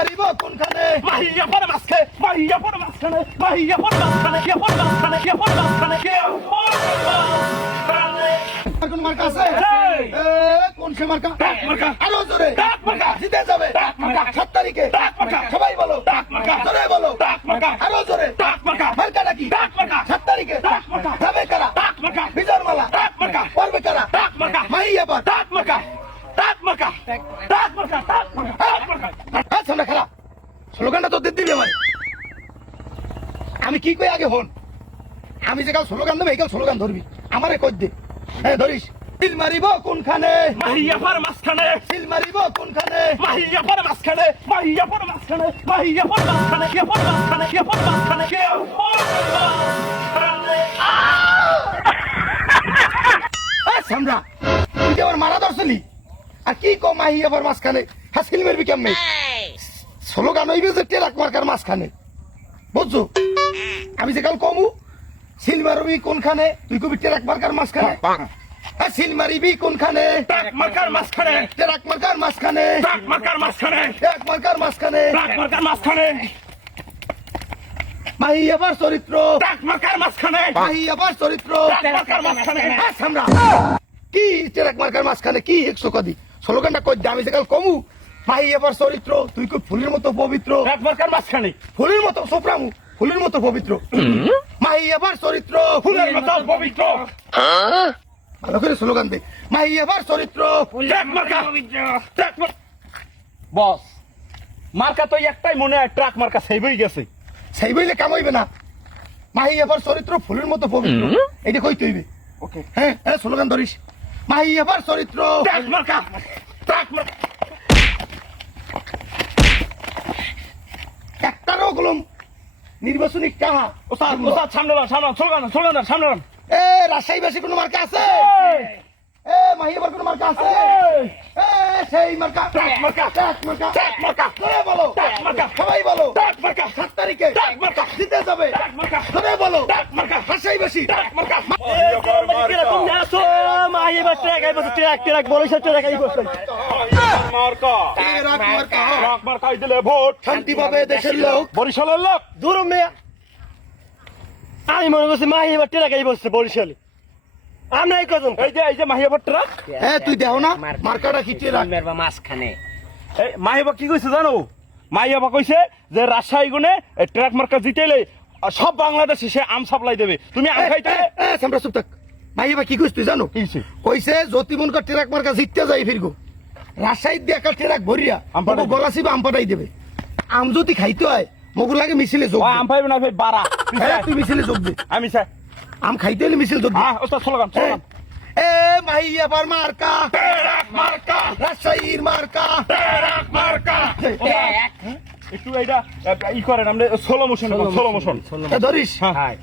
মারিব কোনখানে মাহিয়া পরে মাসকে মাহিয়া পরে মাসখানে মাহিয়া পরে মাসখানে কে পরে মাসখানে কে পরে মাসখানে কে কোন মার্কা আছে কোন সে মার্কা মার্কা আরো জোরে মার্কা জিতে যাবে মার্কা 7 তারিখে মার্কা সবাই বলো মার্কা জোরে বলো মার্কা আরো জোরে মার্কা মার্কা নাকি মার্কা 7 তারিখে মার্কা যাবে কারা মার্কা বিজয় মালা মার্কা পড়বে কারা মার্কা মাইয়া বাদ মার্কা মার্কা মার্কা মার্কা হ্যাঁ সামনে খেলা স্লোগানটা তো দিবি আমার আমি কি কই আগে হন আমি যে কাল স্লোগান দেব এই কাল স্লোগান ধরবি আমারে কই দে হ্যাঁ ধরিস সিল মারিব কোনখানে মাহিয়া পরে মাসখানে সিল মারিব কোনখানে মাহিয়া পরে মাসখানে মাহিয়া পরে মাসখানে মাহিয়া পরে মাসখানে কে পরে মাসখানে কে পরে মাসখানে কে সামরা তুই কি আবার মারা ধরছিলি আর কি কম মাহি আবার মাঝখানে হ্যাঁ সিল মারবি কেমনে স্লোগান হইবে যে টেরাক মার্কার মাঝখানে বুঝছো আমি যে কাল কমু সিল মারবি কোনখানে তুই কবি টেরাক মার্কার মাঝখানে হ্যাঁ সিল মারিবি কোনখানে মার্কার মাসখানে টেরাক মার্কার মাঝখানে মার্কার মাসখানে টেরাক মার্কার মাঝখানে মার্কার মাসখানে মাহি আবার চরিত্র মার্কার মাসখানে মাহি আবার চরিত্র মার্কার মাসখানে হ্যাঁ সামরা কি টেরাক মার্কার মাঝখানে কি 100 কদি স্লোগানটা কই দে আমি যে কাল কমু মাহি আবার চরিত্র তুই কই ফুলের মতো পবিত্র মার্কার মাসখানে ফুলের মতো সোপ্রামু ফুলের মতো পবিত্র মাহি আবার চরিত্র ফুলের মতো পবিত্র ভালো করে স্লোগান দে মাহি আবার চরিত্র বস মার্কা তো একটাই মনে হয় ট্রাক মার্কা সেভই গেছে সেই বইলে কাম হইবে না মাহি আবার চরিত্র ফুলের মতো পবিত্র এটা কই তৈবে ওকে হ্যাঁ হ্যাঁ স্লোগান ধরিস মাহি আবার চরিত্র ট্রাক মার্কা ট্রাক মার্কা একটারও কলম নির্বাচনী কাহা ওস্তাদ ওস্তাদ সামনে লান সামনে স্লোগান স্লোগান সামনে লান এ রাজশাহীবাসী কোনো মার্কা আছে এ মাহি আবার কোনো মার্কা আছে এ সেই মার্কা ট্রাক মার্কা ট্রাক মার্কা ট্রাক মার্কা ধরে বলো ট্রাক মার্কা সবাই বলো ট্রাক মার্কা 7 তারিখে ট্রাক মার্কা জিতে যাবে ট্রাক মার্কা ধরে বলো ট্রাক মার্কা রাজশাহীবাসী ট্রাক মার্কা ট্রাক মার্কা ট্রাক মার্কাই দিলে ভোট শান্তি পাবে দেশের লোক বরিশালের লোক দূর মেয়া আমি মনে করছি মাহি এবার টেরাকাই বসছে বরিশালে আমরা এই কজন এই যে মাহিয়াবার ট্রাক হ্যাঁ তুই দেও না মার্কাটা খিচে রাখ মেরবা মাঝখানে এই মাহিবা কি কইছে জানো মাহিবা কইছে যে রাজশাহী গুনে ট্রাক মার্কা জিতেলে সব বাংলাদেশে সে আম সাপ্লাই দেবে তুমি আম খাইতে সামরা চুপ থাক ভাই এবার কি কইছ তুই জানো কিছে কইছে জ্যোতিমনকার ট্রাক মার্কা জিততে যাই ফিরগো রাজশাহীর দিয়ে একটা ট্রাক ভরিয়া আম পাঠাই গলা সিবা আম পাঠাই দেবে আম যদি খাইতে হয় মগুর লাগে মিছিলে যোগ দে। আম পাইবে না ভাই বাড়া হ্যাঁ, তুই মিছিলে যোগ দে আমি স্যার আম খাইতে হলে মিছিল যোগ দে হ্যাঁ ওস্তাদ স্লোগান স্লোগান এ মাহি আবার মার্কা ট্রাক মার্কা রাজশাহীর মার্কা ট্রাক মার্কা একটু এইটা ই করেন আমরা সোলো মোশন এ ধরিস হ্যাঁ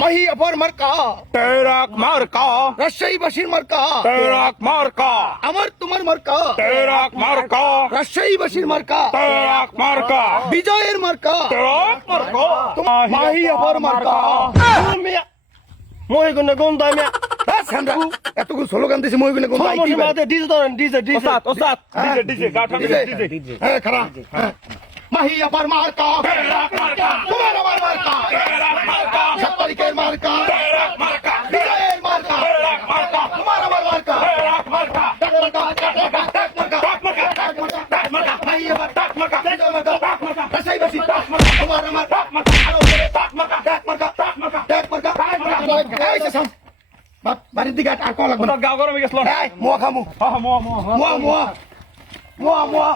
মাহি আবার মার্কা ট্রাক মার্কা রাজশাহীবাসীর মার্কা ট্রাক মার্কা আমার তোমার মার্কা ট্রাক মার্কা রাজশাহীবাসীর মার্কা ট্রাক মার্কা বিজয়ের মার্কা ট্রাক মার্কা মাহি আবার মার্কা মেয়া মহিগুণ গন্ধ মেয়া এতগুলো স্লোগান দিয়েছে মহিগুলো কোন সমস্যা মাঝে ডিজে ধরেন ডিজে ডিজে ওস্তাদ ডিজে গাঠা ডিজে হ্যাঁ খারাপ মাহি আবার মার্কা ট্রাক মার্কা তোমার আবার মার্কা ট্রাক মার্কা 7 তারিখের মার্কা ট্রাক মার্কা বিজয়ের মার্কা ট্রাক মার্কা তোমার আবার মার্কা ট্রাক মার্কা মাহি আবার ট্রাক মার্কা বিজয় মার্কা ট্রাক মার্কা রাজশাহীবাসী তোমার আমার ট্রাক মার্কা আরো উপরে ট্রাক মার্কা ট্রাক মার্কা ট্রাক মার্কা ট্রাক মার্কা এই যে সাম বাড়ির দিকে আর কোন লাগবে না ওস্তাদ গাও গরমে গেছিল এই মোয়া খামু হ্যাঁ মো মোয়া মোয়া মোয়া মোয়া